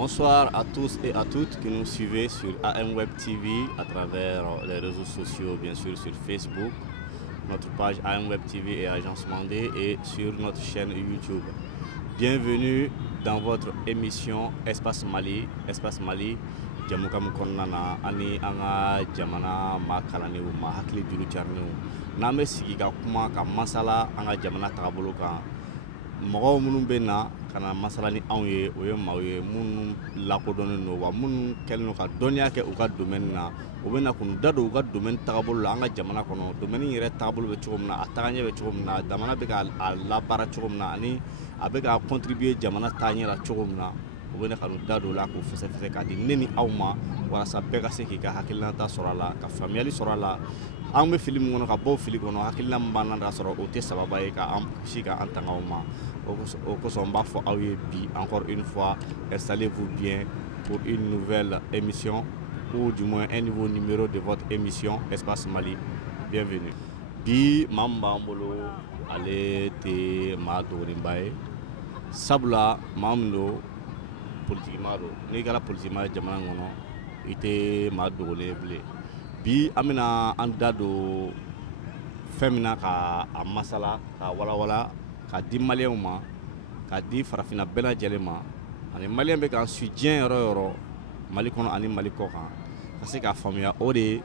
Bonsoir à tous et à toutes qui nous suivez sur AM Web TV à travers les réseaux sociaux, bien sûr sur Facebook, notre page AM Web TV et Agence Mandé et sur notre chaîne YouTube. Bienvenue dans votre émission Espace Mali. Espace Mali, Jamukam Konana, Ani Anga, Jamana, Makalani, Mahakli Dulucharnu, Name Sigiga Kuma, Masala, Anga Jamana Tabuluka. Mɔgɔw minnu bɛ na ka na masala ni anw ye o ye maaw ye minnu lakodɔnnen don wa minnu kɛlen don ka dɔnniya kɛ u ka domaine na u bɛ na k'u da don u ka domaine tagabolo la an ka jamana kɔnɔ domaine yɛrɛ tagabolo bɛ cogo min na a tagaɲɛ bɛ cogo min na jamana bɛ ka a labaara cogo min na ani a bɛ ka contribuer jamana taaɲɛ la cogo min na u bɛ na ka n'u da don o la k'u fɛsɛfɛsɛ k'a di ne ni aw ma walasa bɛɛ ka se k'i ka hakilinata sɔrɔ a la ka faamuyali sɔrɔ a la an bɛ fili min kɔnɔ ka bɔ fili kɔnɔ hakilina min b'an na k'a sɔrɔ o tɛ sababa ye k'an kisi k'an tanga aw ma o kosɔn n b'a fɔ aw ye bi encore une fois installez-vous bien pour une nouvelle émission ou du moins un nouveau numéro de votre émission Espace Mali. Bienvenue. Bi maa min b'an bolo ale tɛ maa dogolenba ye sabula maa min don politikimaa don n'i kɛra politikimaa ye jamana kɔnɔ i tɛ maa dogolen ye bilen. Bi an bɛna an da don fɛn min na ka a masala ka walawala ka di maliyɛnw ma ka di farafinna bɛɛ lajɛlen ma ani maliyɛn bɛ k'an su diɲɛ yɔrɔ o yɔrɔ Mali kɔnɔ ani Mali kɔ kan ka se k'a faamuya o de ye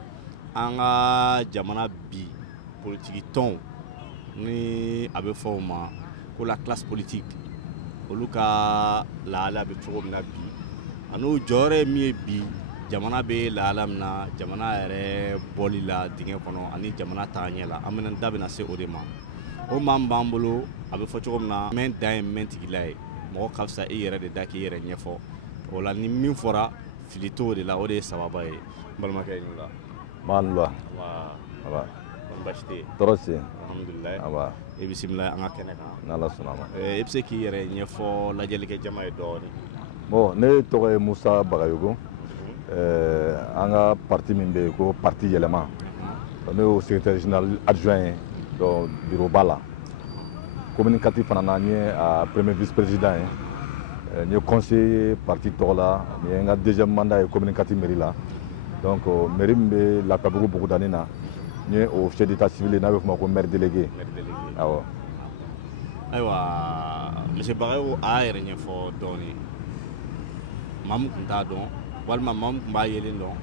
an ka jamana bi politiki tɔnw ni a bɛ fɔ o ma ko la classe politique olu ka lahala bɛ cogo min na bi ani o jɔyɔrɔ ye min ye bi jamana bɛ lahala min na jamana yɛrɛ bɔli la dingɛ kɔnɔ ani jamana tagaɲɛ la an bɛna da bɛna se o de ma o maa min b'an bolo a bɛ fɔ cogo min na mɛn da ye mɛn tigila ye mɔgɔ ka fisa i yɛrɛ de da k'i yɛrɛ ɲɛfɔ o la ni min fɔra fili t'o de la o de ye sababa ye n balimakɛ ɲu la maan la aba kɔni baasi tɛ yen tɔɔrɔ se alhamdulilayi aba i bisimila an ka kɛnɛ kan n'ala sɔnna ma i bɛ se k'i yɛrɛ ɲɛfɔ lajɛlikɛ jama ye dɔɔni bon ne tɔgɔ ye Musa Bagayogo an ka parti min bɛ yen ko parti yɛlɛma ne y'o secrétaire général adjoint ye donc bureau ba la communicatif fana na n ye a premier vice président ye n ye conseiller parti tɔgɔ la nin ye n ka deuxième mandat ye communicatif mairie la donc mairie min bɛ Lafiyabugu Bugudani na n ye o chef d'état civil ye n'a bɛ f'o ma ko maire délégué awɔ. Ayiwa monsieur Bagayogo a y'a yɛrɛ ɲɛfɔ dɔɔni maa min tun t'a dɔn walima maa min tun b'a yelen dɔn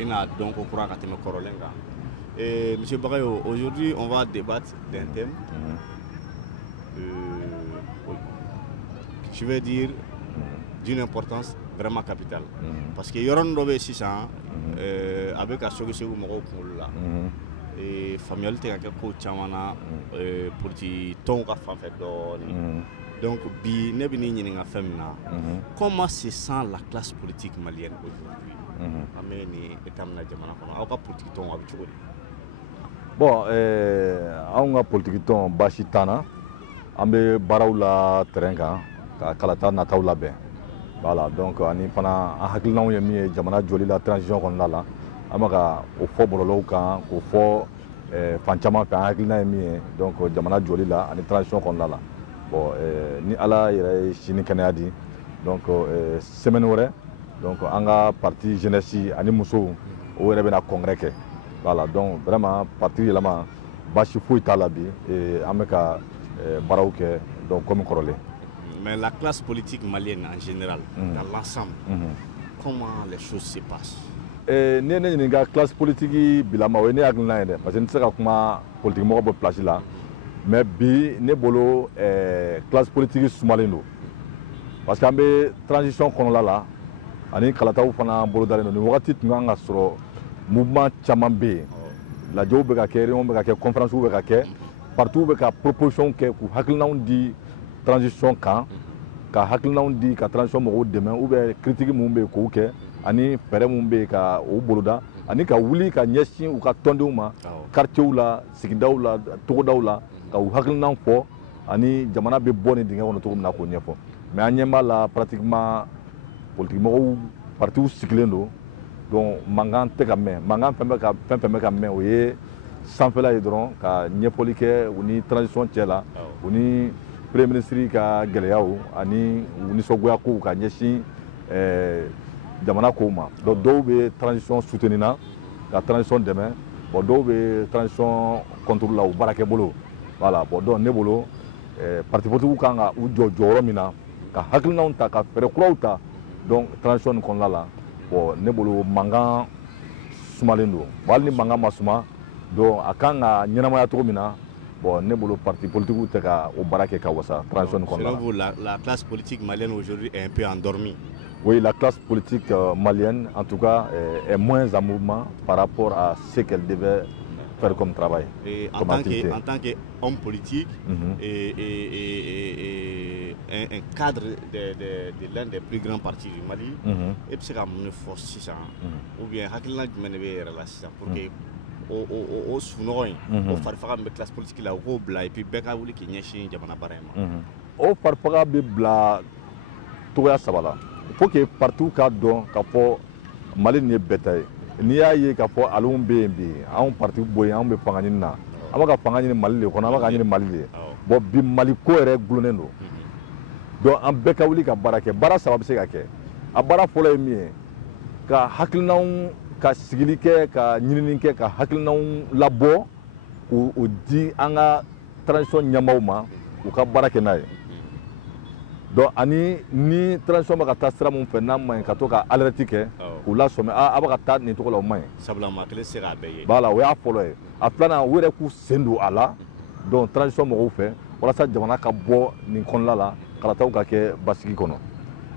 i n'a dɔn ko kura ka tɛmɛ kɔrɔlen kan. Monsieur Bagayogo, aujourd'hui on va débattre d'un thème je vais dire d'une importance vraiment capitale parce que yɔrɔnin dɔ bɛ sisan a bɛ ka sogosegu mɔgɔw kunkolo la faamuyali tɛ ka kɛ ko caman na politique tɔnw ka fanfɛ dɔɔni donc bi ne bɛ n'i ɲininka fɛn min na comment se sent la classe politique malienne aujourd'hui an bɛ nin état min na jamana kɔnɔ aw ka politique tɔnw a bɛ cogo di. Bon anw ka politique tɔn baasi t'an na an bɛ baaraw la terrain kan ka kalata nataw labɛn voilà donc ani fana an hakilinaw ye min ye jamana jɔli la transition kɔnɔna la an bɛ ka o fɔ bɔlɔlɔw kan k'o fɔ fan caman fɛ an hakilina ye min ye donc jamana jɔli la ani transition kɔnɔna la bon ni ala yɛrɛ ye sini kɛnɛya di donc semaine wɛrɛ donc an ka parti jeunesse ani musow o yɛrɛ bɛna congrès kɛ voilà donc vraiment parti yɛlɛma baasi foyi t'a la bi an bɛ ka baaraw kɛ donc comme kɔrɔlen. Mais la classe politique malienne en général, dans l'ensemble, comment les choses se passent? Ne ne ɲininka classe politique bilama o ye ne hakilina ye dɛ parce que n tɛ se ka kuma politique mɔgɔ bɔ place la mais bi ne bolo classe politique sumalen don parce que an bɛ transition kɔnɔla la ani kalataw fana bolo dalen don nin wagati tun kan ka sɔrɔ mouvement caman bɛ yen lajɛw bɛ ka kɛ réunion bɛ ka kɛ conférence bɛ ka kɛ partout bɛ ka proposition kɛ k'u hakilinaw di transition kan ka hakilinaw di ka transition mɔgɔw dɛmɛ ou bien critique mun bɛ yen k'o kɛ ani fɛɛrɛ mun bɛ yen ka o boloda ani ka wuli ka ɲɛsin u ka tɔndenw ma quartierw la sigidaw la togodaw la ka u hakilinaw fɔ ani jamana bɛ bɔ nin dingɛ kɔnɔ cogo min na k'o ɲɛfɔ mais an ɲɛ b'a la pratiquement politique mɔgɔw partiw sigilen don donc mankan tɛ ka mɛn mankan fɛn fɛn bɛ ka mɛn o ye sanfɛla ye dɔrɔn ka ɲɛfɔli kɛ u ni transition cɛ la u ni premier ministre ka gɛlɛyaw ani u nisɔngoya kow ka ɲɛsin jamana kow ma donc dɔw bɛ transition soutenir na ka transition dɛmɛ bon dɔw bɛ transition contrôle la u baara kɛ bolo voilà bon donc ne bolo parti politique kan ka u jɔ jɔyɔrɔ min na ka hakilinaw ta ka fɛɛrɛ kuraw ta donc transition nin kɔnɔna la bon ne bolo mankan sumalen don bon hali ni mankan ma suma donc a kan ka ɲɛnamaya cogo min na bon ne bolo parti politique tɛ ka o baara kɛ ka wasa transition nin kɔnɔna la. Selon vous, la classe politique malienne aujourd'hui est un peu endormie? Oui, la classe politique malienne, en tout cas, est moins en mouvement par rapport à ce qu'elle devait faire comme travail. Et en tant qu'homme politique et un cadre de l'un des plus grands partis du Mali, et puis c'est comme une force 600, ou bien hakilina jumɛn de bɛ yɛrɛ la sisan pour que o sunɔgɔ in o farifaga min bɛ classe politique la o k'o bila et puis bɛɛ ka wuli k'i ɲɛsin jamana baara in ma. O farifaga bɛ bila togoya saba la. Il faut que partout k'a dɔn k'a fɔ Mali nin ye bɛɛ ta ye n'i y'a ye k'a fɔ alenw bɛ yen bi anw parti bɔ yen anw bɛ fanga ɲini na an bɛ ka fanga ɲini Mali de kɔnɔ an bɛ ka ɲini Mali de bon bi Mali ko yɛrɛ gulonnen don donc an bɛɛ ka wuli ka baara kɛ baara saba bɛ se ka kɛ a baara fɔlɔ ye min ye ka hakilinaw ka sigili kɛ ka ɲinini kɛ ka hakilinaw labɔ k'o di an ka transition ɲɛmaaw ma u ka baara kɛ n'a ye. Donc ani ni transition bɛ ka taa sira min fɛ n'a ma ɲi ka to ka alerte kɛ k'u lasɔmɛ a bɛ ka taa nin cogo la o ma ɲi. Sabula maa kelen tɛ se k'a bɛɛ ye. Voilà o y'a fɔlɔ ye a filanan u yɛrɛ k'u sen don a la donc transition mɔgɔw fɛ walasa jamana ka bɔ nin kɔnɔna la kalataw ka kɛ basigi kɔnɔ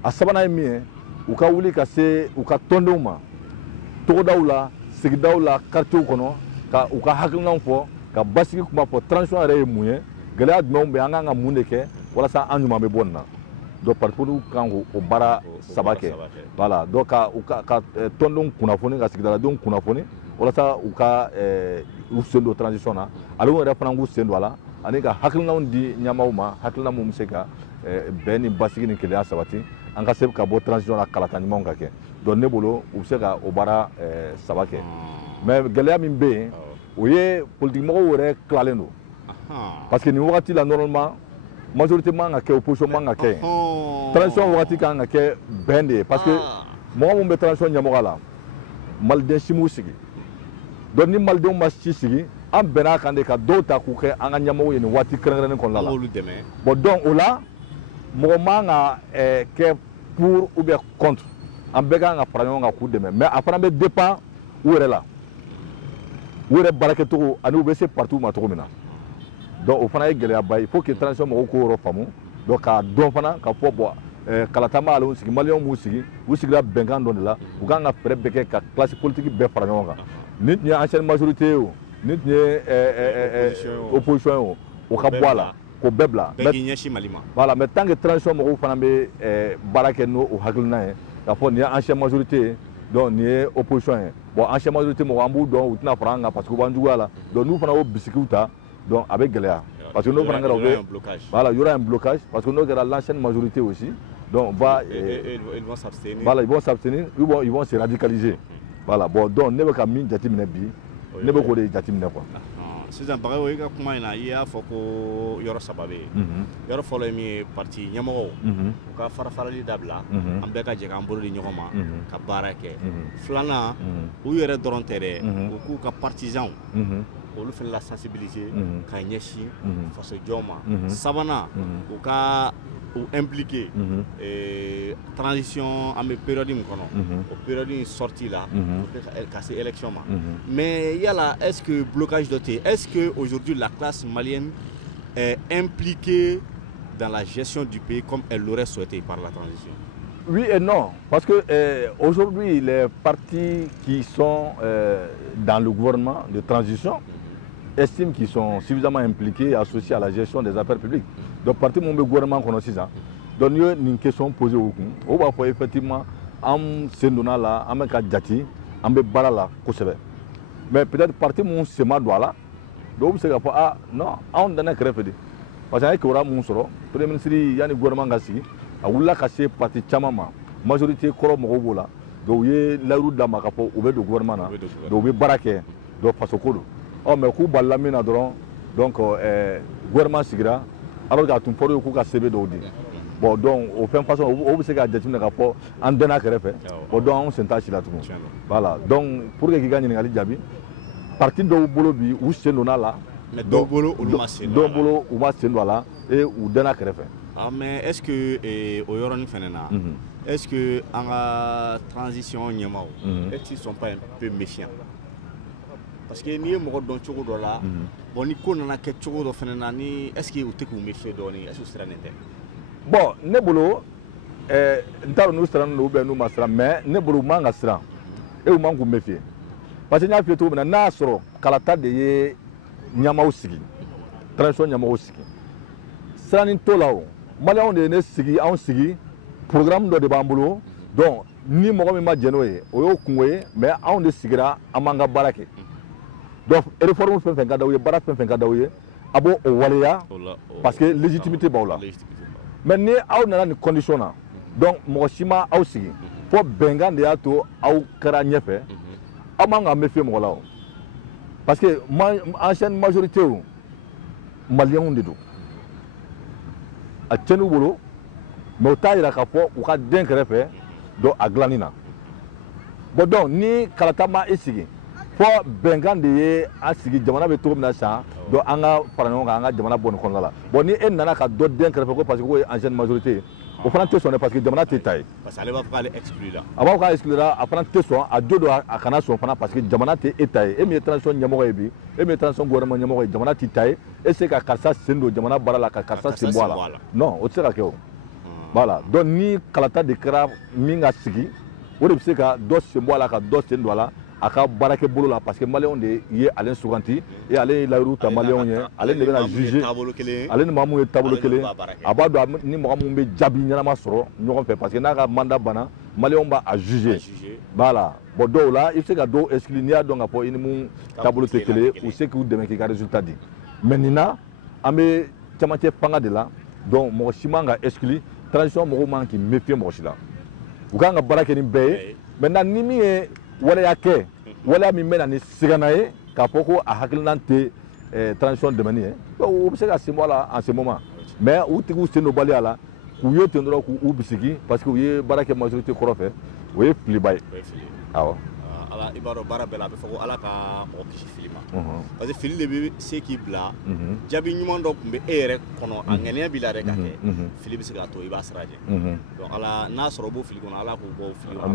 a sabanan ye min ye u ka wuli ka se u ka tɔndenw ma togodaw la sigidaw la quartierw kɔnɔ ka u ka hakilinaw fɔ ka basigi kuma fɔ transition yɛrɛ ye mun ye gɛlɛya jumɛnw bɛ an kan ka mun de kɛ walasa an ɲuman bɛ bɔ nin na. Donc parti politique kan k'o baara saba kɛ voilà donc ka tɔndenw kunnafoni ka sigidaladenw kunnafoni walasa u ka u sen don transition na alew yɛrɛ fana k'u sen don a la ani ka hakilinaw di ɲɛmaaw ma hakilina mun bɛ se ka bɛn ni basigi ni kelenya sabati an ka se ka bɔ transition na kalata ɲumanw ka kɛ donc ne bolo u bɛ se ka o baara saba kɛ mais gɛlɛya min bɛ yen o ye politique mɔgɔw yɛrɛ tilalen don parce que nin wagati la normalement majorité man ka kɛ opposition man ka kɛ transition wagati kan ka kɛ bɛn de ye parce que mɔgɔ min bɛ transition ɲɛmɔgɔ la maliden si m'u sigi donc ni malidenw ma si sigi an bɛn'a kan de ka dɔw ta k'u kɛ an ka ɲɛmɔgɔw ye nin waati kɛrɛnkɛrɛnnen kɔnɔna la bon donc o la mɔgɔ man ka kɛ pour ou bien contre an bɛɛ kan ka fara ɲɔgɔn kan k'u dɛmɛ mais a fana bɛ dépend u yɛrɛ la u yɛrɛ baarakɛcogo ani u bɛ se parti ma cogo min na. Donc o fana ye gɛlɛyaba ye il faut que transition mɔgɔw k'o yɔrɔ faamu donc k'a dɔn fana ka fɔ bɔn kalata ma alew sigi maliyɛnw m'u sigi u sigila bɛnkan dɔ de la u kan ka fɛɛrɛ bɛɛ kɛ ka classe politique bɛɛ fara ɲɔgɔn kan ni tun ye ancienne majorité ye o ni tun ye opposition ye o o ka bɔ a la k'o bɛɛ bila bɛɛ k'i ɲɛsin Mali ma voilà mais tant que transition mɔgɔw fana bɛ baara kɛ n'o hakilina ye k'a fɔ nin ye ancienne majorité ye donc nin ye opposition ye bon ancienne majorité mɔgɔ an b'u dɔn u tɛna fara an kan parce que u b'an juguya la donc n'u fana y'o bisikiw ta donc a bɛ gɛlɛya parce que n'o fana kɛra voilà il y aura un blocage parce que n'o kɛra l'ancienne majorité aussi donc ils vont s'abstenir voilà ils vont s'abstenir ils vont se radicaliser voilà bon donc ne bɛ ka min jateminɛ bi ne bɛ k'o de jateminɛ quoi. Sisan Bagayogo i ka kuma in na i y'a fɔ ko yɔrɔ saba bɛ yen yɔrɔ fɔlɔ ye min ye parti ɲɛmɔgɔw u ka fara-farali dabila an bɛɛ ka jɛ k'an bolo di ɲɔgɔn ma ka baara kɛ filanan u yɛrɛ dɔrɔn tɛ dɛ u k'u ka partisans olu fana la sensibiliser ka ɲɛsin fasojɔn ma sabanan u ka u impliquer transition an bɛ période min kɔnɔ o période in sortie la ka se élection ma mais yala est-ce que blocage dɔ tɛ yen est-ce que aujourd'hui la classe malienne est impliquée dans la gestion du pays comme elle l'aurait souhaité par la transition? Oui et non, parce que aujourd'hui les partis qui sont dans le gouvernement de transition estiment qu'ils sont suffisamment impliqués et associés à la gestion des affaires publiques. Donc parti mon gouvernement qu'on a aussi ça. Donc il y a une question posée au coup. On va voir effectivement en sendona là, en meka jati, en be barala kosebe. Mais peut-être parti mon sema douala. Donc c'est que ah non, on donne crève de. Parce que aura mon soro, premier ministre yani gouvernement gasi, a wula kasé parti chamama, majorité koro mo la. Donc il la route da makapo au be de gouvernement na. Donc be barake, donc parce que oh mais ku ballamina dron donc gouvernement sigira alors que tout foro ku ka sebe do di bon donc au fɛn façon o bɛ se ka jateminɛ ka fɔ an dɛnna kɛrɛfɛ bon donc anw sen t'a si la tugun voilà donc pour que k'i ka ɲininkali jaabi parti dɔw bolo bi u sen donna a la mais dɔw bolo olu ma sen don a la dɔw bolo u ma sen don a la et u dɛnna kɛrɛfɛ ah mais est-ce que o yɔrɔnin fɛnɛ na est-ce que an ka transition ɲɛmaaw est-ce qu'ils sont pas un peu méfiants parce que n'i ye mɔgɔ dɔn cogo dɔ la bon ni ko nana kɛ cogo dɔ fɛnɛ na ni est-ce que u tɛ k'u méfier dɔɔni est-ce que u sirannen tɛ bon ne bolo n t'a dɔn n'u sirannen don ou bien n'u ma siran mais ne bolo u man ka siran et u man k'u méfier parce que n y'a f'i ye cogo min na n'a y'a sɔrɔ kalata de ye ɲɛmaaw sigi transition ɲɛmɔgɔw sigi siranni t'o la o maliyɛnw de ye ne sigi anw sigi programme dɔ de b'an bolo donc ni mɔgɔ min ma jɛn n'o ye o y'o kungo ye mais anw de sigira an b'an ka baara kɛ donc réforme fɛn fɛn ka d'aw ye baara fɛn fɛn ka d'aw ye a b'o waleya parce que légitimité b'aw la mais ni aw nana nin condition na donc mɔgɔ si ma aw sigi fo bɛnkan de y'a to aw kɛra ɲɛfɛ aw man ka méfier mɔgɔ la o parce que ancienne majorité o maliyɛnw de don a tiɲɛn'u bolo mais o t'a yira k'a fɔ u ka den kɛrɛfɛ donc a dilanni na bon donc ni kalata ma i sigi fo bɛnkan de ye an sigi jamana bɛ cogo min na sisan donc an ka fara ɲɔgɔn kan an ka jamana bɔ nin kɔnɔna la bon ni e nana ka dɔ den kɛrɛfɛ ko parce que k'o ye ancienne majorité o fana tɛ sɔn dɛ parce que jamana tɛ ta ye parce que ale b'a fɔ k'ale exclura a b'a fɔ k'ale exclura a fana tɛ sɔn a don a kana sɔn fana parce que jamana tɛ e ta ye e min ye transition ɲɛmɔgɔ ye bi e min ye transition gouvernement ɲɛmɔgɔ ye jamana tɛ ta ye e se ka karisa sen don jamana baara la ka karisa sen bɔ a la non o tɛ se ka kɛ o voilà donc ni kalata de kɛra min ka sigi o de bɛ se ka dɔ sen bɔ a la ka dɔ sen don a la a ka baarakɛ bolo la parce que maliyɛnw de ye ale suganti et ale ye layiru ta maliyɛnw ye ale de bɛna juger ale ni maa mun ye taabolo kelen a b'a dɔn ni mɔgɔ mun bɛ jaabi ɲɛnama sɔrɔ ɲɔgɔn fɛ parce que n'a ka mandat banna maliyɛnw b'a juger voilà bon dɔw la i bɛ se ka dɔw exclure n'i y'a dɔn k'a fɔ i ni mun taabolo tɛ kelen ye u se k'u dɛmɛ k'i ka résultat di mais nin na an bɛ camancɛ fanga de la donc mɔgɔ si man ka exclure transition mɔgɔw man k'i méfier mɔgɔ si la u kan ka baara kɛ ni bɛɛ ye maintenant ni min ye waleya kɛ waleya min bɛ na ni sigana ye k'a fɔ ko a hakilina tɛ transition dɛmɛni ye o bɛ se ka sen bɔ a la en ce moment mais u tigiw sen don baliya la k'u ye ten dɔrɔn k'u bisigi parce que u ye baara kɛ majorité kɔrɔ fɛ o ye filiba ye awɔ ala i b'a dɔn baara bɛɛ la a bɛ fɔ ko ala ka mɔgɔ kisi fili ma parce que fili de bɛ se k'i bila jaabi ɲuman dɔ tun bɛ e yɛrɛ kɔnɔ a ŋaniya b'i la yɛrɛ ka kɛ fili bɛ se k'a to i b'a sira jɛ donc ala n'a sɔrɔ o b'o fili kɔnɔ ala k'o bɔ o fili kɔnɔ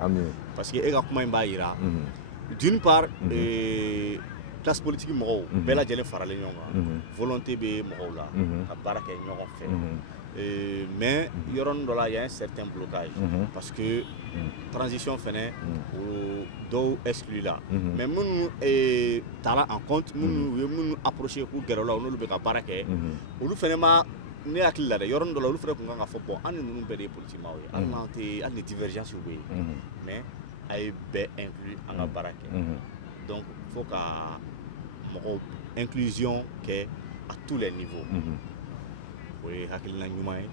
ami parce que e ka kuma in b'a yira d'une part classe politique mɔgɔw bɛɛ lajɛlen faralen ɲɔgɔn kan volonté bɛ mɔgɔw la ka baara kɛ ɲɔgɔn fɛ mais yɔrɔnin dɔ la il y a un certain blocage parce que transition fɛnɛ o dɔw exclu la mais minnu tala en compte minnu u ye minnu approché k'u gɛrɛ o la n'olu bɛ ka baara kɛ olu fɛnɛ ma ne hakili la dɛ yɔrɔnin dɔ la olu fɛnɛ tun kan ka fɔ bon an ni ninnu bɛɛ de ye politiciens ye hali n'an tɛ hali ni divergence bɛ yen mais a ye bɛɛ inclus an ka baara kɛ donc faut ka mɔgɔw inclusion kɛ à tous les niveaux o ye hakilina ɲuman ye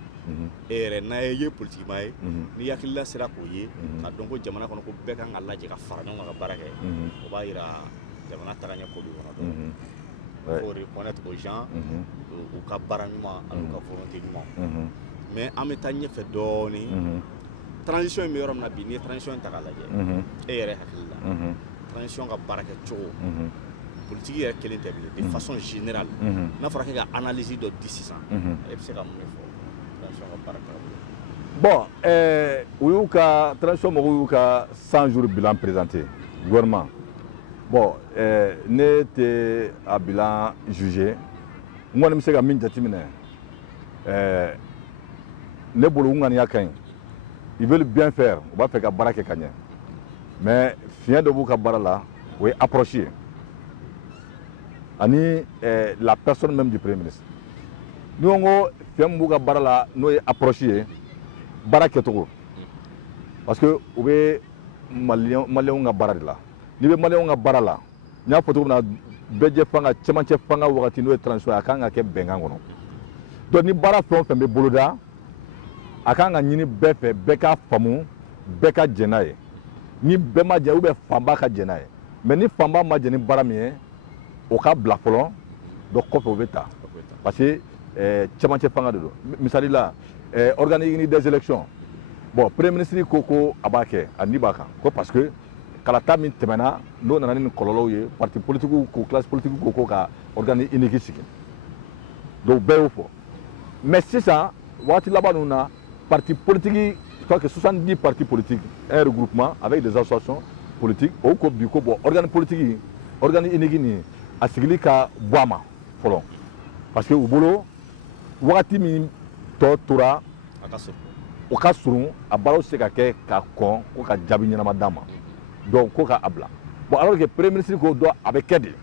e yɛrɛ n'a ye politikiman ye ni hakilila sera k'o ye ka dɔn ko jamana kɔnɔ ko bɛɛ kan ka lajɛ ka fara ɲɔgɔn kan ka baara kɛ o b'a yira jamana tagaɲɛ ko bɛ kɔnɔ donc faut reconnaître aux gens u ka baara ɲuman ani u ka volonté ɲuman mais an bɛ taa ɲɛfɛ dɔɔni transition in bɛ yɔrɔ min na bi n'i ye transition in ta k'a lajɛ e yɛrɛ hakili la transition ka baara kɛ cogo politique yɛrɛ kelen tɛ bilen de façon générale n'a fɔra k'e ka analyse dɔ di sisan e bɛ se ka mun de fɔ transition ka baara kɛra bon u y'u ka transition mɔgɔw y'u ka 100 jours bilan présenté gouvernement bon ne tɛ a bilan jugé n kɔni bɛ se ka min jateminɛ ne bolo u ŋaniya ka ɲi ils veulent bien faire u b'a fɛ ka baara kɛ ka ɲɛ mais fiɲɛ dɔ b'u ka baara la o ye approche ye ani la personne même du premier ministre ni ko ko fɛn min b'u ka baara la n'o ye approche ye baara kɛcogo parce que u bɛ maliyɛnw ka baara de la n'i bɛ maliyɛnw ka baara la n y'a fɔ cogo min na bɛɛjɛ fanga cɛmancɛ fanga wagati n'o ye transition ye a kan ka kɛ bɛnkan kɔnɔ donc ni baara fɛn o fɛn bɛ boloda a kan ka ɲini bɛɛ fɛ bɛɛ ka faamu bɛɛ ka jɛn n'a ye ni bɛɛ ma jɛn ou bien fanba ka jɛn n'a ye mais ni fanba ma jɛn ni baara min ye o ka bila fɔlɔ donc kɔfɛ o bɛ ta parce que cɛmancɛ fanga de don misali la organiser des élections bon premier ministre ko a b'a kɛ a ni b'a kan ko parce que kalata min tɛmɛna n'o nana ni kɔlɔlɔw ye parti politique ko classe politique ko ka organiser unique sigi donc bɛɛ y'o fɔ mais sisan waati laban ninnu na parti politique je crois que 70 partis politiques un regroupement avec des associations politiques o ko bi ko bon organe politique organe unique ni a sigili ka bɔ a ma fɔlɔ parce que u bolo wagati min tɔ tora o ka surun a baaraw se ka kɛ ka kɔn ko ka jaabi ɲɛnama d'a ma donc ko ka a bila bon alors que premier ministre ko dɔ a bɛ kɛ de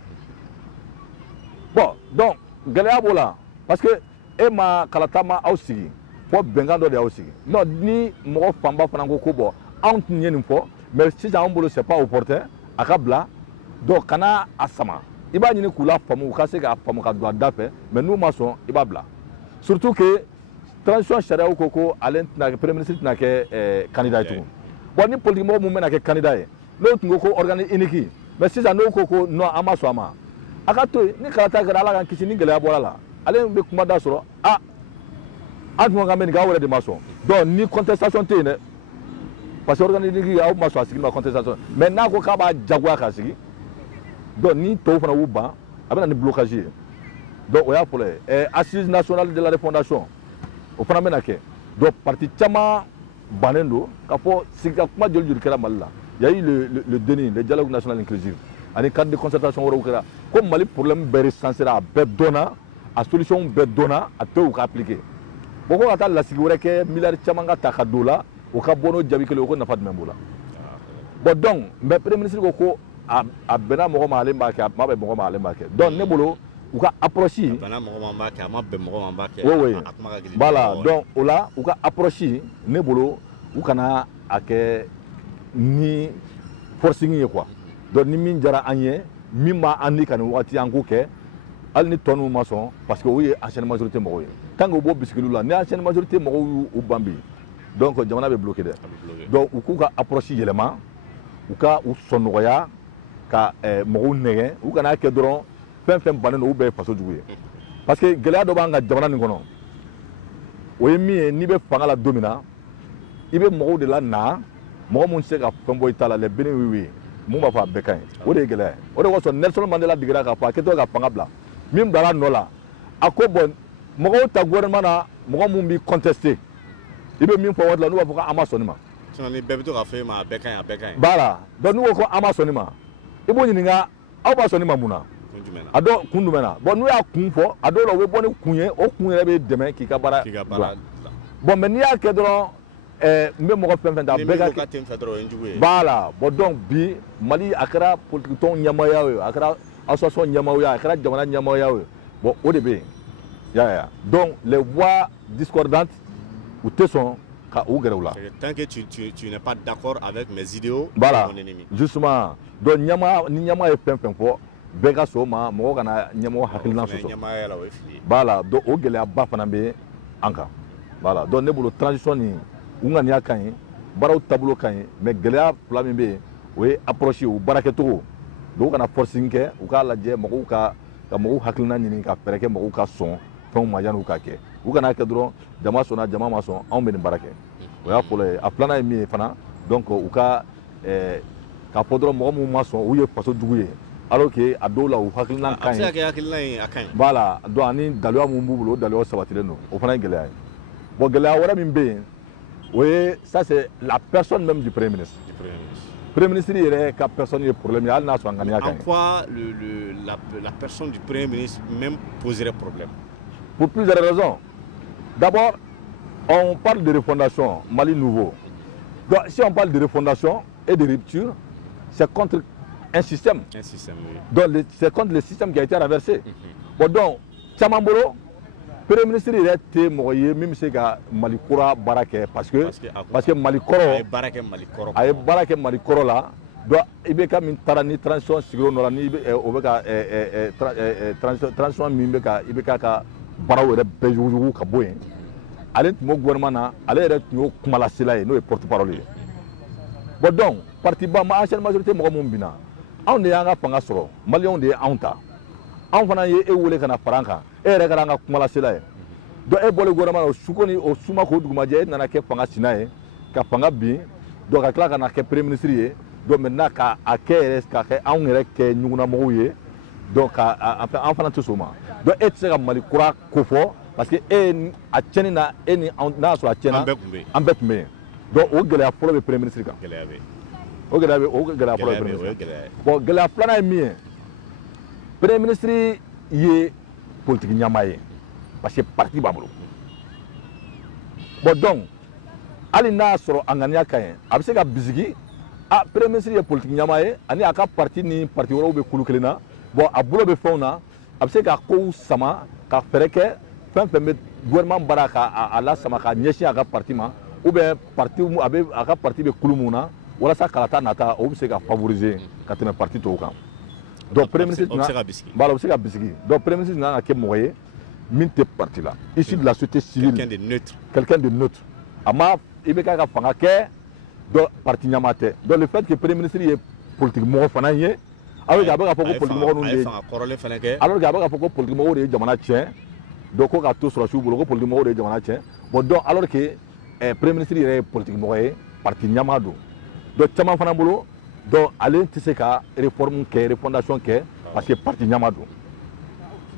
bon donc gɛlɛya b'o la parce que e ma kalata ma aw sigi fɔ bɛnkan dɔ de y'aw sigi non ni mɔgɔ fanba fana ko bon anw tun ye nin fɔ mais sisan anw bolo c'est pas opportun a ka bila donc kana a sama i b'a ɲini k'u la faamu u ka se k'a faamu ka don a da fɛ mais n'u ma sɔn i b'a bila surtout que transition sariyaw ko ale tɛna kɛ premier ministre tɛna kɛ candidat ye tugun bon ni politique mɔgɔ mun bɛna kɛ candidat ye n'o tun ko organe unique mais sisan n'o ko non an ma sɔn a ma a ka to yen ni kalata kɛra ala k'an kisi ni gɛlɛya bɔra la ale bɛ kuma da sɔrɔ an tun ka mɛn nin k'aw yɛrɛ de ma sɔn donc ni contestation tɛ yen dɛ parce que organe unique aw ma sɔn a sigili ma contestation mais n'a ko k'a b'a jagoya k'a sigi donc ni tɔw fana y'u ban a bɛ na ni blocage ye donc o y'a fɔlɔ ye assise nationale de la refondation o fana bɛna kɛ donc parti caman bannen don k'a fɔ sigika kuma joli joli kɛra Mali la il y a eu le DENI le dialogue national inclusif ani cadre de concertation wɛrɛw kɛra ko Mali problème bɛɛ recensera a bɛɛ dɔnna a solution bɛɛ dɔnna a tɛ u ka appliquer bon ko ka taa lasigi wɛrɛ kɛ miliyari caman ka ta ka don o la o ka bɔ n'o jaabi kelen o ko nafa jumɛn b'o la bon donc mais premier ministre ko a bɛnna mɔgɔ ma ale b'a kɛ a ma bɛn mɔgɔ ma ale b'a kɛ donc ne bolo u ka approche bɛnna mɔgɔ ma b'a kɛ a ma bɛn mɔgɔ ma b'a kɛ oui voilà donc o la u ka approche ne bolo u kana a kɛ ni forcing ye quoi donc ni min diyara an ye min b'a an ni ka nin wagati an k'o kɛ hali ni tɔ ninnu ma sɔn parce que o ye ancienne majorité mɔgɔw ye tant que u b'o bisigiliw la ni ancienne majorité mɔgɔw y'u ban bi donc jamana bɛ bloqué dɛ donc u k'u ka approche yɛlɛma u ka u sɔn nɔgɔya ka mɔgɔw nɛgɛ u kana kɛ dɔrɔn fɛn fɛn bannen don u bɛɛ ye faso jugu ye parce que gɛlɛya dɔ b'an ka jamana nin kɔnɔ o ye min ye n'i bɛ fanga la don min na i bɛ mɔgɔw de la na mɔgɔ mun tɛ se ka fɛn bɔ i ta la les bénéfices mun b'a fɔ a bɛɛ ka ɲi o de ye gɛlɛya ye o de kosɔn Nelson Mandela digira k'a fɔ a kɛtɔ ka fanga bila min bilara nɔ la a ko bon mɔgɔw ta gouvernement na mɔgɔ mun b'i contester i bɛ min fɔ waati la n'u b'a fɔ k'an ma sɔn nin ma ni bɛɛ bɛ to k'a fɔ e ma a bɛɛ ka ɲi a bɛɛ ka ɲi voilà donc n'u ko ko an ma sɔn nin ma i b'o ɲininka aw b'a sɔn nin ma mun na a dɔw kun jumɛn na bon n'u y'a kun fɔ a dɔw la u bɛ bɔ ni kun ye o kun yɛrɛ bɛ dɛmɛ k'i ka baara bon mais n'i y'a kɛ dɔrɔn n bɛ mɔgɔ fɛn fɛn ta bɛɛ ka ten fɛ dɔrɔn o ye jugu ye voilà bon donc bi Mali a kɛra politique tɔn ɲɛmaaya ye a kɛra association ɲɛmaaw ye a kɛra jamana ɲɛmaaya ye bon o de bɛ yen ya donc les voix discordantes u tɛ sɔn ka u gɛrɛ u la tant que tu n'es pas d'accord avec mes idéaux voilà justement donc ɲɛmaa ni ɲɛmaa ye fɛn fɛn fɔ bɛɛ ka sɔn o ma mɔgɔ kana ɲɛmɔgɔ hakilina sɔsɔ voilà donc o gɛlɛyaba fana bɛ an kan voilà donc ne bolo transition nin u ŋaniya ka ɲi baaraw taabolo ka ɲi mais gɛlɛya fila min bɛ yen o ye approche u baarakɛcogo donc u kana forcing kɛ u k'a lajɛ mɔgɔw ka mɔgɔw hakilina ɲini ka fɛɛrɛ kɛ mɔgɔw ka sɔn fɛnw ma yanni u k'a kɛ u kana kɛ dɔrɔn jama sɔnna jama ma sɔn anw bɛ nin baara kɛ o y'a fɔlɔ ye a filanan ye min ye fana donc u ka k'a fɔ dɔrɔn mɔgɔ minnu ma sɔn u ye faso jugu ye alors que a dɔw la u hakilina ka ɲi a bɛ se ka kɛ hakilina ye a ka ɲi voilà donc ani daluya mun b'u bolo o daluya sabatilen don o fana ye gɛlɛya ye bon gɛlɛya wɛrɛ min bɛ yen o ye ça c'est la personne même du premier ministre premier ministre yɛrɛ ka personne ye problème ye hali n'a sɔrɔ a ŋaniya ka ɲi en quoi la personne du premier ministre même poserait problème pour plusieurs raisons d'abord on parle de refondation Mali nouveau donc si on parle de refondation et de rupture c'est contre un système oui. Donc c'est contre le système qui a été renversé bon donc caman bolo premier ministre yɛrɛ tɛ mɔgɔ ye min bɛ se ka Mali kura baara kɛ parce que Mali kɔrɔ a ye baara kɛ Mali kɔrɔ la donc IBK min taara ni transition sigiyɔrɔ dɔ la ni o bɛ ka transition min bɛ ka IBK ka baaraw yɛrɛ bɛɛ yugujugu ka bɔ yen ale tun b'o gouvernement na ale yɛrɛ tun y'o kumalasela ye n'o ye porte parole ye bon donc parti ba ma ancienne majorité mɔgɔ minnu binna anw de y'an ka fanga sɔrɔ maliyɛnw de ye anw ta anw fana ye e wele ka na fara an kan e yɛrɛ kɛra an ka kumalasela ye donc e bɔlen gouvernement o sukoni o suma ko dugumajɛ nana kɛ fanga sina ye ka fanga bin donc ka tila ka na kɛ premier ministre ye donc maintenant ka a kɛ yɛrɛ ka kɛ anw yɛrɛ kɛ ɲugunnamɔgɔw ye donc an fana tɛ sɔn o ma donc e tɛ se ka Mali kura ko fɔ parce que e a tiɲɛni na e ni n'a sɔrɔ a tiɲɛna an bɛɛ tun bɛ yen donc o gɛlɛya fɔlɔ bɛ premier ministre kan o gɛlɛya fɔlɔ bɛ premier ministre kan bon gɛlɛya filanan ye min ye premier ministre ye politique ɲama ye parce que parti b'a bolo bon donc hali n'a sɔrɔ a ŋaniya ka ɲi a bɛ se ka bisigi premier ministre ye politique ɲama ye ani a ka parti ni parti wɛrɛw bɛ kulu kelen na bon a bolo bɛ fɛnw na a bɛ se ka kow sama ka fɛɛrɛ kɛ fɛn fɛn bɛ gouvernement baara k'a lasama ka ɲɛsin a ka parti ma ou bien parti a ka parti bɛ kulu mun na walasa kalata nata o bɛ se ka favoriser ka tɛmɛ parti tɔw kan donc premier ministre o bɛ se ka bisigi donc premier ministre kan ka kɛ mɔgɔ ye min tɛ parti la issu de la société civile quelqu'un de neutre a ma i bɛ k'a ka fanga kɛ donc parti ɲama tɛ donc le fait que premier ministre ye politique mɔgɔ fana ye alors que a bɛ k'a fɔ ko politique mɔgɔ ninnu de ye alors que a bɛ k'a fɔ ko politique mɔgɔw de ye jamana tiɲɛ donc ko ka to sɔrɔsiw bolo ko politique mɔgɔw de ye jamana tiɲɛ bon donc alors que premier ministre yɛrɛ ye politique mɔgɔ ye parti ɲama don donc caman fana bolo donc ale tɛ se ka réforme kɛ refondation kɛ parce que parti ɲama don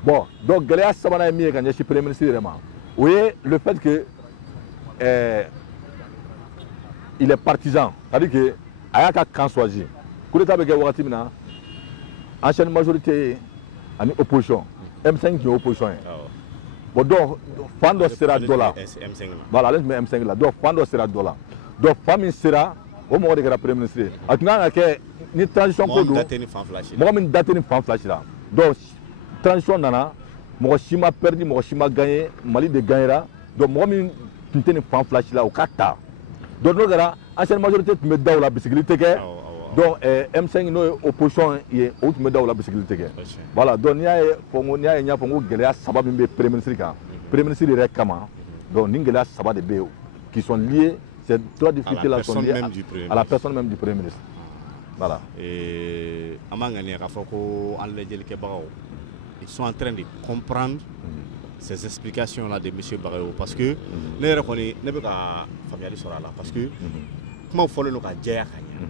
bon donc gɛlɛya sabanan ye min ye ka ɲɛsin premier ministre yɛrɛ ma o ye le fait que il est partisan c'est-à-dire que a y'a ka camp choisi coup d'état bɛ kɛ wagati min na ancienne majorité ani opposition M5 tun ye opposition ye bon donc fan dɔ sera dɔ la voilà ale tun bɛ M5 la donc fan dɔ sera dɔ la donc fan min sera o mɔgɔ de kɛra premier ministre ye a tun kan ka kɛ ni transition ko don mɔgɔ min date ni fan fila si la donc transition nana mɔgɔ si ma perdu mɔgɔ si ma gagné Mali de gagnera donc mɔgɔ min tun tɛ ni fan fila si la o ka ta donc n'o kɛra ancienne majorité tun bɛ da o la bisigili tɛ kɛ donc M5 n'o ye opposition ye o tun bɛ da o la bisigili tɛ kɛ voilà donc n'i y'a ye n y'a fɔ n ko gɛlɛya saba min bɛ premier ministre kan premier ministre yɛrɛ kama donc nin gɛlɛya saba de bɛ yen qui sont liés ces trois difficultés là sont liées à la personne même du premier ministre voilà. An b'a ŋaniya k'a fɔ ko an lajɛlikɛbagaw ils sont en train de comprendre ces explications là de monsieur Bagayogo parce que ne yɛrɛ kɔni ne bɛ ka faamuyali sɔrɔ a la parce que kumaw fɔlen don ka jɛya ka ɲɛ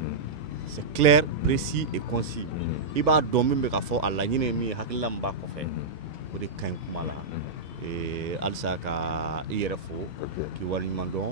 c'est clair précis et concis i b'a dɔn min bɛ ka fɔ a laɲini ye min ye hakilila min b'a kɔfɛ o de ka ɲi kuma la halisa ka i yɛrɛ fo k'i waleɲuman dɔn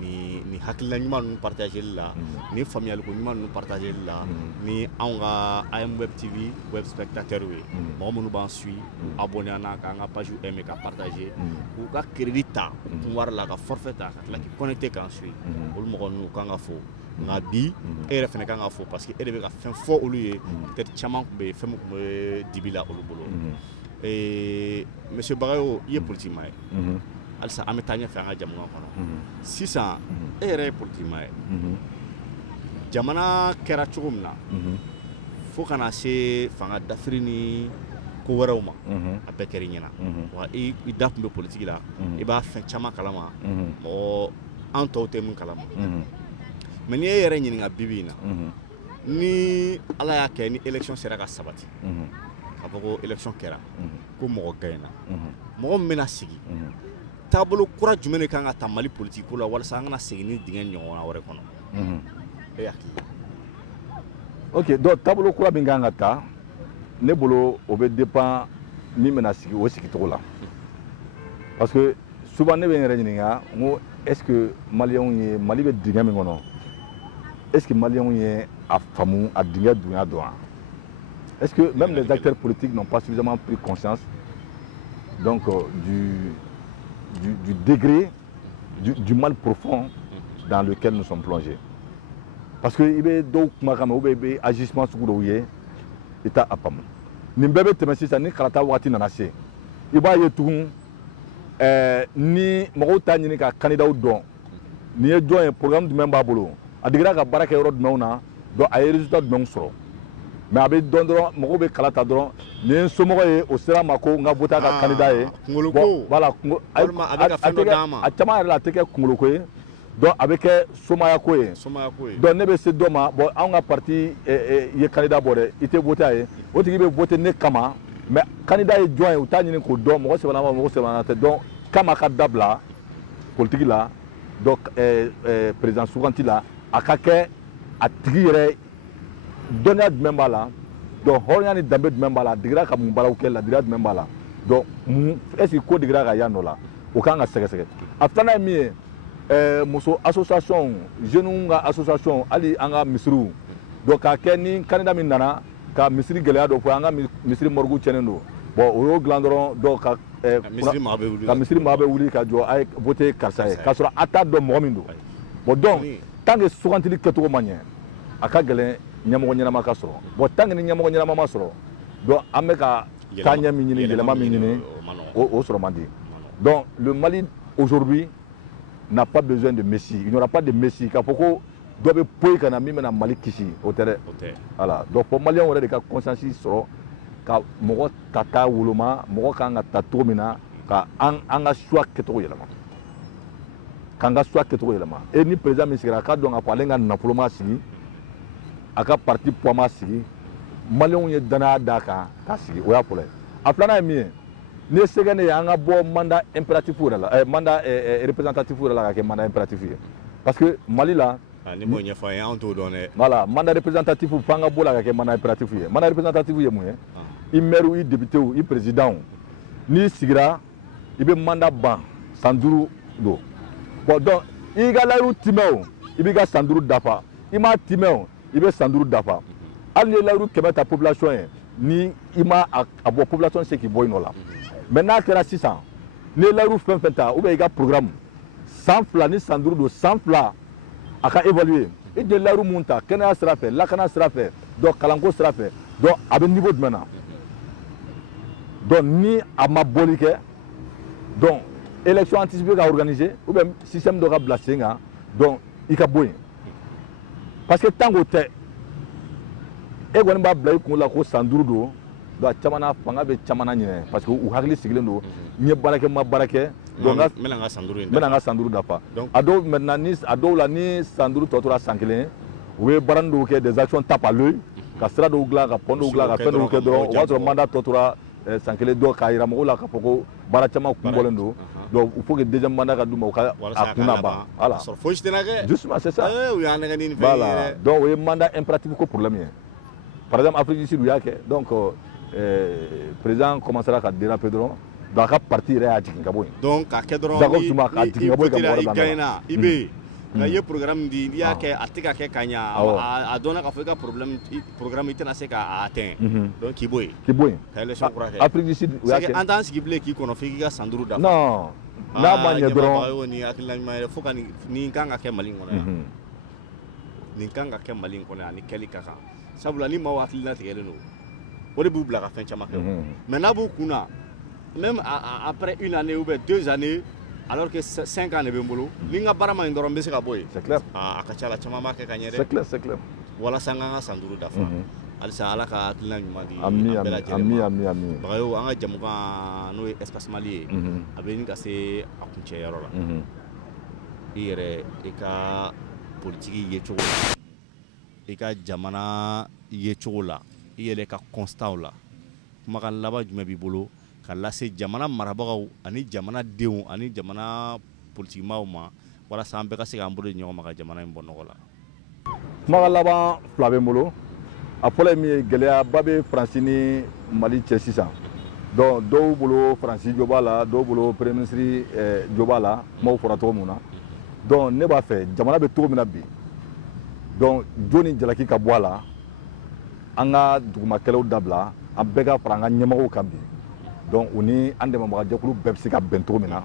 ni hakilila ɲuman ninnu partageli la ni faamuyaliko ɲuman ninnu partageli la ni anw ka AM Web TV web spectateurs ye mɔgɔ minnu b'an suit abonné an na k'an ka page aimer ka partager k'u ka crédit ta kun wari la ka forfait ta ka tila k'i connecter k'an suit olu mɔgɔ ninnu kan ka fo nka bi e yɛrɛ fana kan ka fo parce que e de bɛ ka fɛn fɔ olu ye peut-être caman tun bɛ yen fɛn min tun bɛ dibi la olu bolo monsieur Bagayogo i ye politique maa ye halisa an bɛ taa ɲɛfɛ an ka jamana kɔnɔ sisan e yɛrɛ ye politique maa ye jamana kɛra cogo min na fo ka na se fanga dafiri ni ko wɛrɛw ma a bɛɛ kɛra i ɲɛna wa i da tun bɛ politique la i b'a fɛn caman kalama mɔgɔ an tɔw tɛ min kalama mais n'i ye yɛrɛ ɲininka bibi in na ni ala y'a kɛ ni élection sera ka sabati k'a fɔ ko élection kɛra ko mɔgɔ gagnera mɔgɔ min bɛna sigi taabolo kura jumɛn de kan ka ta Mali politique ko la walasa an kana segin ni dingɛ ɲɔgɔnna wɛrɛ kɔnɔ e hakili ok donc taabolo kura min kan ka ta ne bolo o bɛ dépend min bɛna sigi o sigicogo la parce que souvent ne bɛ n yɛrɛ ɲininka n ko est-ce que maliyɛnw ye Mali bɛ dingɛ min kɔnɔ est-ce que maliyɛnw ye a faamu a dingɛ dunya dɔn wa est-ce que même les acteurs politiques n'ont pas suffisamment pris conscience donc du degré du mal profond dans lequel nous sommes plongés parce que il bɛ dɔw kumakan mɛn ou bien i bɛ agissement sugu dɔw ye i t'a faamu nin bɛɛ bɛ tɛmɛ sisan ni kalata waati nana se i b'a ye tugun ni mɔgɔw t'a ɲini ka candidat dɔn nin ye jɔn ye programme jumɛn b'a bolo a digira ka baara kɛ yɔrɔ jumɛnw na donc a ye résultat jumɛnw sɔrɔ mais a bɛ dɔn dɔrɔn mɔgɔw bɛ kala ta dɔrɔn nin ye n somɔgɔ ye o sera n ma ko n ka voter a ka candidat ye bon voilà a caman yɛrɛ la a tɛ kɛ kunkoloko ye donc a bɛ kɛ somaya ko ye donc ne bɛ se dɔ ma bon anw ka parti ye candidat bɔ dɛ i tɛ voter a ye o tigi bɛ voter ne kama mais candidat ye jɔn ye u t'a ɲini k'o dɔn mɔgɔ sɛbɛnna ma mɔgɔ sɛbɛnna tɛ donc kama ka dabla politique la donc président suganti la a ka kɛ a tigi yɛrɛ dɔnniya jumɛn b'a la donc hɔrɔnya ni danbe jumɛn b'a la a digira ka mun baaraw kɛ ladiriya jumɛn b'a la donc est ce que ko digira ka yan nɔ la o kan ka sɛgɛsɛgɛ a filanan ye min ye muso association jeunes ka association hali an ka misiriw donc k'a kɛ ni candidat min nana ka misiri gɛlɛya dɔ fɔ an ka misiri morgue tiɲɛnen don bon o y'o dilan dɔrɔn donc ka misiri maa bɛ wuli ka jɔ a ye voté karisa ye k'a sɔrɔ a t'a dɔn mɔgɔ min don bon donc tant que sugantili kɛcogo ma ɲɛ a ka gɛlɛn ɲɛmɔgɔ ɲɛnama ka sɔrɔ bon tant que ni ɲɛmɔgɔ ɲɛnama ma sɔrɔ donc an bɛ ka taaɲɛ min ɲini yɛlɛma min ɲini o sɔrɔ man di donc le Mali aujourd'hui n'a pas besoin de messie il n'y aura pas de messie k'a fɔ ko dɔ bɛ poyi ka na min bɛna Mali kisi o tɛ dɛ voilà donc fɔ maliyɛnw yɛrɛ de ka conscience sɔrɔ ka mɔgɔ ta woloma mɔgɔ kan ka ta cogo min na ka an ka choix kɛcogo yɛlɛma k'an ka choix kɛcogo yɛlɛma et ni président min sigira a ka dɔn k'a fɔ ale ka nafolo ma sigi a ka parti poids ma sigi maliyɛnw ye danaya d'a kan k'a sigi o y'a fɔlɔ ye a filanan ye min ye ni ye sɛgɛ ne ye an ka bɔ mandat impératif yɛrɛ la mandat représentatif yɛrɛ la ka kɛ mandat impératif ye parce que Mali la ni m'o ɲɛfɔ an ye an t'o dɔn dɛ voilà mandat représentatif f'an ka bɔ la ka kɛ mandat impératif ye mandat représentatif ye mun ye i maire i député i président n'i sigira i bɛ mandat ban san 5 don bon donc i ka layiru timɛ o i b'i ka san 5 dafa i m'a timɛ o i bɛ san 5 dafa hali ni ye layiru 100 ta population ye ni i ma a bɔ population se k'i bɔ yen nɔ la mais n'a kɛra sisan n'i ye layiru fɛn fɛn ta ou bien i ka programme san 2 ni san 5 don san 2 a ka évaluer i je layiru mun ta kɛnɛya sira fɛ lakana sira fɛ donc kalanko sira fɛ donc a bɛ niveau jumɛn na donc ni a ma bɔli kɛ donc élection anticipée ka organiser ou bien système dɔ ka bila sen kan donc i ka bɔ yen parce que tant k'o tɛ e kɔni b'a bila i kun la ko san 5 don donc a caman na fanga bɛ caman na ɲinɛ parce que u hakili sigilen don n ye baara kɛ n ma baara kɛ donc n bɛna n ka san 5 dafa a dɔw maintenant ni a dɔw la ni san 5 tɔ tora san 1 u ye baara dɔw kɛ des actions tape à l'œil ka sira dɔw dilan ka pont dɔw dilan ka fɛn dɔw kɛ dɔrɔn o b'a sɔrɔ mandat tɔ tora san 1 dɔw k'a yira mɔgɔw la k'a fɔ ko baara caman kun bɔlen don donc il faut que deuxième mandat ka d'u ma u ka a kun na ban voilà justement c'est ça voilà donc o ye mandat impératif ko problème ye par exemple Afrique du Sud u y'a kɛ donc président commencera ka déraper dɔrɔn donc a ka parti yɛrɛ y'a jigin ka bɔ yen donc k'a kɛ dɔrɔn Jacob Zuma k'a jigin ka bɔ yen ka mɔgɔ wɛrɛ bila nɔ la i bɛ yen nka i ye programme di n'i y'a kɛ a tɛ ka kɛ ka ɲa a dɔnna k'a fɔ i ka programme i tɛna se k'a atteindre donc k'i bɔ yen ka élection kura kɛ Afrique du Sud u y'a kɛ an t'an sigi bilen k'i kɔnɔ f'i k'i ka san 5 dafa non n'a ma ɲɛ dɔrɔn ni hakilina ɲuman yɛrɛ fo ka nin kan ka kɛ Mali in kɔnɔ yan nin kan ka kɛ Mali in kɔnɔ yan ni kɛli ka kan sabula ni maaw hakilina tigɛlen don o de b'u bila ka fɛn caman kɛ mais n'a b'u kun na même après 1 année ou bien 2 années alors que 5 ans de bɛ n bolo ni n ka baara ma ɲi dɔrɔn n bɛ se ka bɔ yen c'est clair a ka ca la caman b'a kɛ ka ɲɛ dɛ c'est clair walasa n ka n ka san 5 dafa halisa ala ka hakilina ɲuman di ami Bagayogo an ka jamukan n'o ye Espace Mali ye a bɛ ɲini ka se a kuncɛyɔrɔ la i yɛrɛ i ka politiki yecogo la i ka jamana yecogo la i yɛrɛ ka constat la kumakan laban jumɛn b'i bolo ka lase jamana marabagaw ani jamana denw ani jamana politikimaaw ma walasa an bɛɛ ka se k'an bolo di ɲɔgɔn ma ka jamana in bɔ nɔgɔ la kumakan laban fila bɛ n bolo a fɔlɔ ye min ye gɛlɛyaba bɛ Faransi ni Mali cɛ sisan donc dɔw bolo Faransi jo b'a la dɔw bolo premier ministre jo b'a la kumaw fɔra cogo min na donc ne b'a fɛ jamana bɛ cogo min na bi donc jo ni jalaki ka bɔ a la an ka dugumakɛlɛw dabila an bɛɛ ka fara an ka ɲɛmɔgɔw kan bi donc u ni an dɛmɛbagajɛkulu bɛɛ bɛ se ka bɛn cogo min na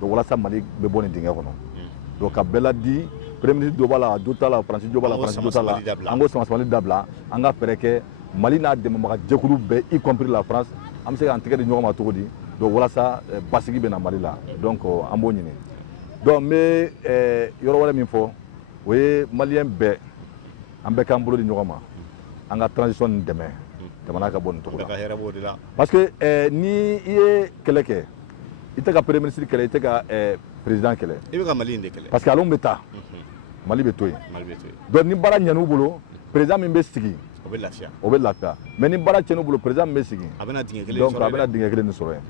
donc walasa Mali bɛ bɔ nin dingɛ kɔnɔ donc ka bɛɛ ladi premier ministre jo b'a la jo t'a la Faransi jo b'a la Faransi jo t'a la an k'o sama-samali dabila an ka fɛɛrɛ kɛ Mali n'a dɛmɛbagajɛkulu bɛɛ y compris la France an bɛ se k'an tɛgɛ di ɲɔgɔn ma cogo di donc walasa basigi bɛ na Mali la donc an b'o ɲini donc n bɛ yɔrɔ wɛrɛ min fɔ o ye maliyɛn bɛɛ an bɛɛ k'an bolo di ɲɔgɔn ma an ka transition nin dɛmɛ jamana ka bɔ nin cogo la parce que ni i ye kɛlɛ kɛ i tɛ ka premier ministre kɛlɛ i tɛ ka président kɛlɛ i bɛ ka Mali in de kɛlɛ parce que alon bɛ taa Mali bɛ to yen donc ni baara ɲɛn'u bolo président min bɛ sigi o bɛ lafiya mais ni baara tiɲɛn'u bolo président min bɛ sigi a bɛna dingɛ kelen donc a bɛna dingɛ kelen de sɔrɔ yen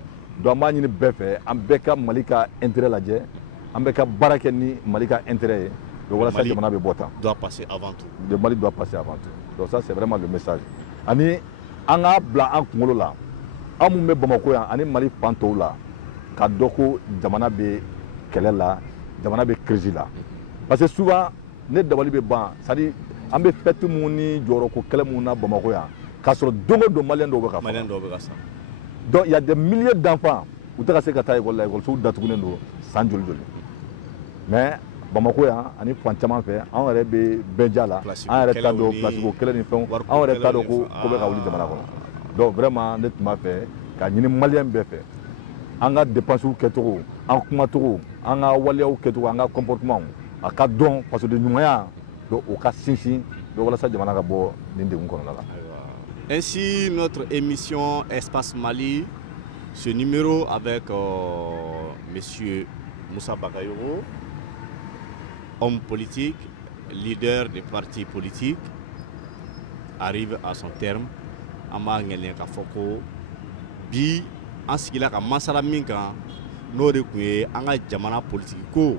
donc an b'a ɲini bɛɛ fɛ an bɛɛ ka Mali ka intérêt lajɛ an bɛɛ ka baara kɛ ni Mali ka intérêt ye donc walasa jamana bɛ bɔ tan. doit passer avant tout. Le Mali doit passer avant tout. Donc ça c'est vraiment le message. Ani an ka bila an kunkolo la an mun bɛ Bamako yan ani Mali fan tɔw la ka dɔn ko jamana bɛ kɛlɛ la jamana bɛ crise la parce que souvent ne dabali bɛ ban c'est à dire an bɛ fête mun ni jɔyɔrɔ ko kɛlɛ mun na Bamako yan k'a sɔrɔ don o don maliyɛn dɔw bɛ ka faga. Donc il y a des milliers d'enfants u tɛ ka se ka taa école la école datugulen don san joli joli mais Bamako yan ani fan caman fɛ an yɛrɛ bɛ bɛnja la an yɛrɛ t'a dɔn place ko kɛlɛ ni fɛnw an yɛrɛ t'a dɔn ko bɛ ka wuli jamana kɔnɔ donc vraiment ne tun b'a fɛ ka ɲini maliyɛn bɛɛ fɛ an ka dépenses kɛcogo an kumacogo an ka waleyaw kɛcogo an ka comportement a ka dɔn parce que ɲumanya donc o ka sinsin donc walasa jamana ka bɔ nin degun kɔnɔna la. Ainsi, notre émission Espace Mali, ce numéro avec Monsieur Moussa Bagayoko, homme politique, leader des partis politiques, arrive à son terme. Ama ngelen ka foko bi an sigila ka masala min kan no de kun ye an ka jamana politique ko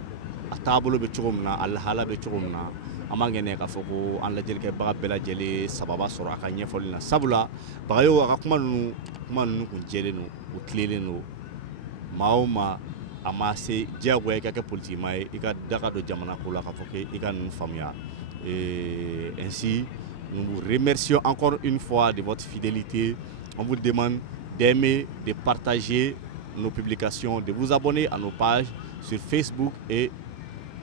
a taabolo bɛ cogo min na a lahala bɛ cogo min na an b'a ŋɛnɛ k'a fɔ ko an lajɛlikɛbaga bɛɛ lajɛlen sababa sɔrɔ a ka ɲɛfɔli la sabula Bagayogo a ka kuma ninnu kun jɛlen don u tilelen don maa o maa a ma se diyagoya i ka kɛ politikimaa ye i ka da ka don jamana ko la k'a fɔ k'i ka ninnu faamuya ainsi nous vous remercions encore une fois de votre fidélité. On vous demande d'aimer, de partager nos publications, de vous abonner à nos pages sur Facebook et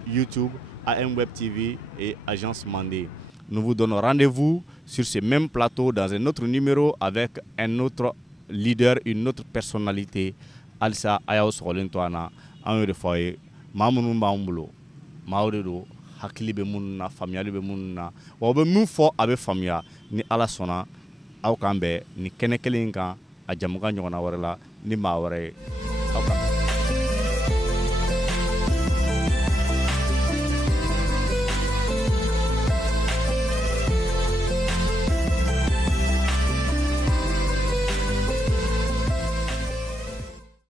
YouTube, AM Web TV et Agence Mandé. Nous vous donnons rendez-vous sur ce même plateau dans un autre numéro avec un autre leader, une autre personnalité. Alisa Ayaos Rolentoana, en refoye, Mamoun Bambulo, Maoredo, hakili be mun na famiyali be mun na wa be mun fɔ a be famiya ni Ala sɔnna aw kan bɛn ni kɛnɛ kelen kan a jamukan ɲɔgɔnna wɛrɛ la ni maa wɛrɛ ye.